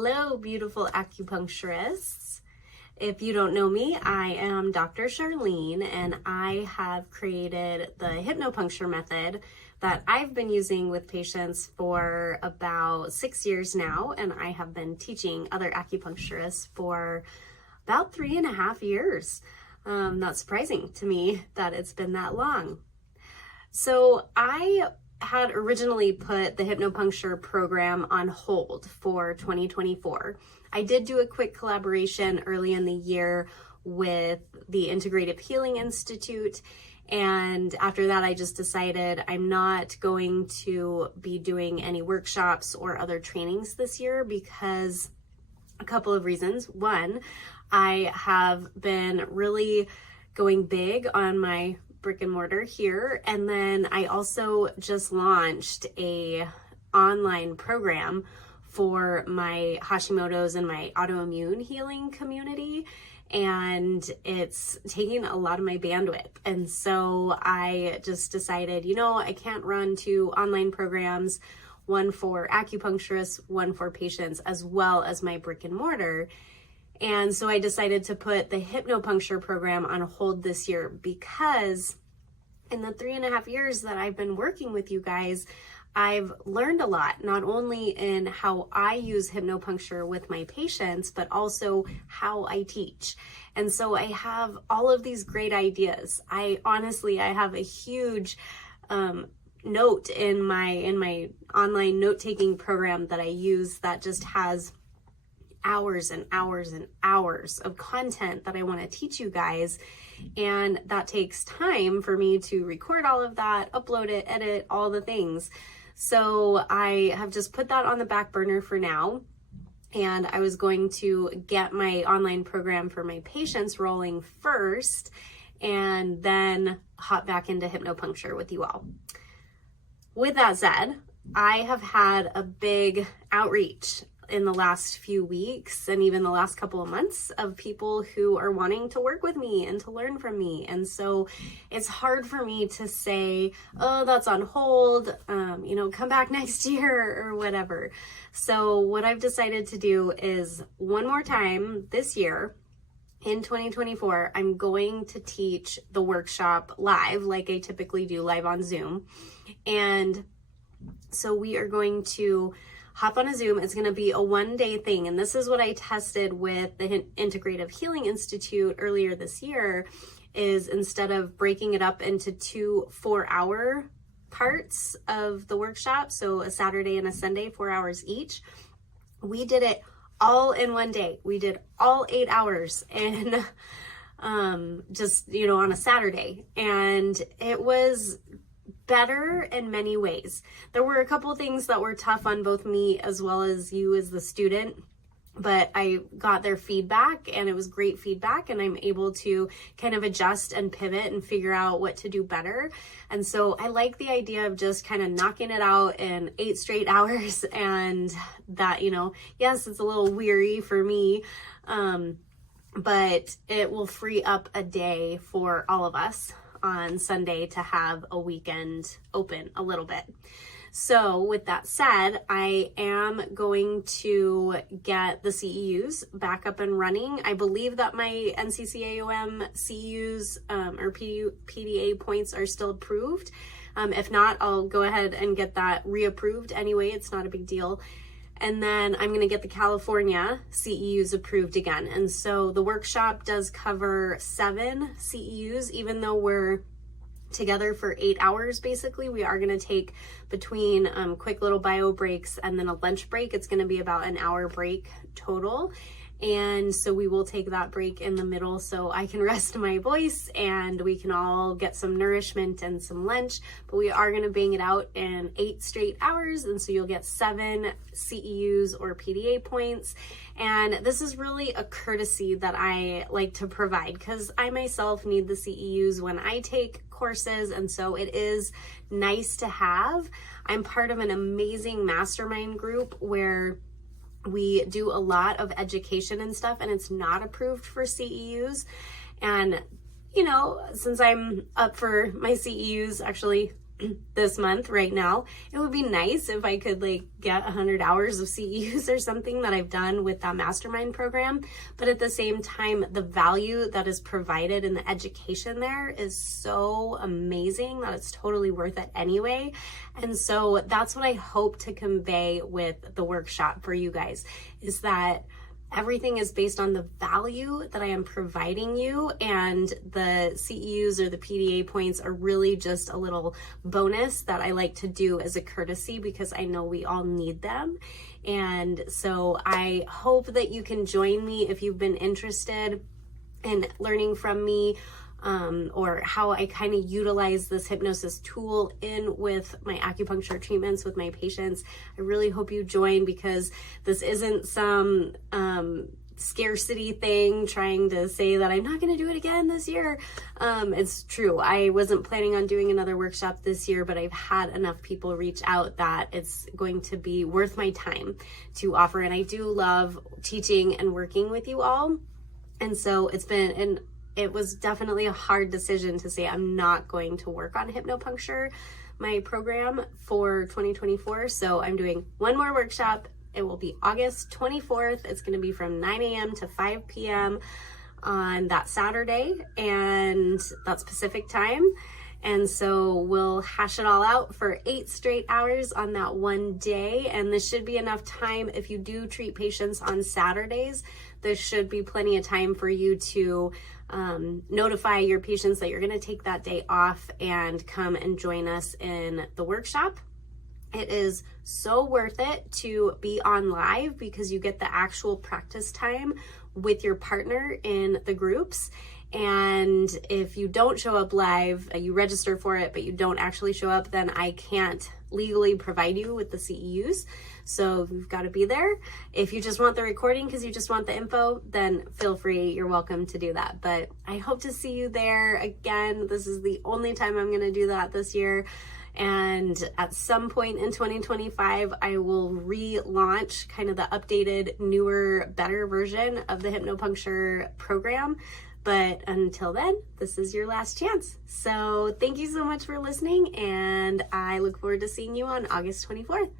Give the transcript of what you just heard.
Hello, beautiful acupuncturists. If you don't know me, I am Dr. Charlene, and I have created the HypnoPuncture method that I've been using with patients for about 6 years now, and I have been teaching other acupuncturists for about 3.5 years. Not surprising to me that it's been that long. So I had originally put the HypnoPuncture program on hold for 2024. I did do a quick collaboration early in the year with the Integrative Healing Institute, and after that I just decided I'm not going to be doing any workshops or other trainings this year because a couple of reasons. One, I have been really going big on my brick and mortar here, and then I also just launched a online program for my Hashimoto's and my autoimmune healing community, and it's taking a lot of my bandwidth. And so I just decided, I can't run 2 online programs, one for acupuncturists, one for patients, as well as my brick and mortar. And so I decided to put the HypnoPuncture program on hold this year because in the 3.5 years that I've been working with you guys, I've learned a lot, not only in how I use HypnoPuncture with my patients, but also how I teach. And so I have all of these great ideas. I have a huge note in my online note-taking program that I use that just has hours and hours and hours of content that I want to teach you guys, and that takes time for me to record all of that, upload it, edit, all the things. So I have just put that on the back burner for now, and I was going to get my online program for my patients rolling first and then hop back into HypnoPuncture with you all. With that said, I have had a big outreach in the last few weeks and even the last couple of months of people who are wanting to work with me and to learn from me. And so it's hard for me to say, oh, that's on hold, come back next year or whatever. So what I've decided to do is one more time this year, in 2024, I'm going to teach the workshop live like I typically do, live on Zoom. And so we are going to hop on a Zoom. It's going to be a 1-day thing. And this is what I tested with the Integrative Healing Institute earlier this year, is instead of breaking it up into 2 4-hour parts of the workshop, so a Saturday and a Sunday, 4 hours each, we did it all in 1 day. We did all 8 hours and just, on a Saturday. And it was better in many ways. There were a couple things that were tough on both me as well as you as the student, but I got their feedback and it was great feedback, and I'm able to kind of adjust and pivot and figure out what to do better. And so I like the idea of just kind of knocking it out in 8 straight hours, and that, yes, it's a little weary for me, but it will free up a day for all of us on Sunday to have a weekend open a little bit. So with that said, I am going to get the CEUs back up and running. I believe that my NCCAOM CEUs or PDA points are still approved. If not, I'll go ahead and get that reapproved anyway. It's not a big deal. And then I'm going to get the California CEUs approved again. And so the workshop does cover 7 CEUs, even though we're together for 8 hours, basically. We are going to take between quick little bio breaks and then a lunch break. It's going to be about an hour break total. And so we will take that break in the middle so I can rest my voice and we can all get some nourishment and some lunch. But we are going to bang it out in 8 straight hours. And so you'll get 7 CEUs or PDA points. And this is really a courtesy that I like to provide because I myself need the CEUs when I take courses. And so it is nice to have. I'm part of an amazing mastermind group where we do a lot of education and stuff, and it's not approved for CEUs. And, since I'm up for my CEUs, actually this month right now. It would be nice if I could like get 100 hours of CEUs or something that I've done with that mastermind program. But at the same time, the value that is provided in the education there is so amazing that it's totally worth it anyway. And so that's what I hope to convey with the workshop for you guys, is that everything is based on the value that I am providing you, and the CEUs or the PDA points are really just a little bonus that I like to do as a courtesy because I know we all need them. And so I hope that you can join me if you've been interested in learning from me, or how I kind of utilize this hypnosis tool in with my acupuncture treatments with my patients. I really hope you join, because this isn't some scarcity thing trying to say that I'm not going to do it again this year. It's true. I wasn't planning on doing another workshop this year, but I've had enough people reach out that it's going to be worth my time to offer. And I do love teaching and working with you all. And so it was definitely a hard decision to say I'm not going to work on HypnoPuncture, my program, for 2024. So I'm doing one more workshop. It will be August 24th. It's going to be from 9 a.m. to 5 p.m. on that Saturday, and that's Pacific time. And so we'll hash it all out for 8 straight hours on that one day. And this should be enough time. If you do treat patients on Saturdays, there should be plenty of time for you to notify your patients that you're going to take that day off and come and join us in the workshop. It is so worth it to be on live because you get the actual practice time with your partner in the groups. And if you don't show up live, you register for it, but you don't actually show up, then I can't legally provide you with the CEUs. So you've got to be there. If you just want the recording because you just want the info, then feel free. You're welcome to do that. But I hope to see you there. Again, this is the only time I'm going to do that this year. And at some point in 2025, I will relaunch kind of the updated, newer, better version of the HypnoPuncture program. But until then, this is your last chance. So thank you so much for listening, and I look forward to seeing you on August 24th.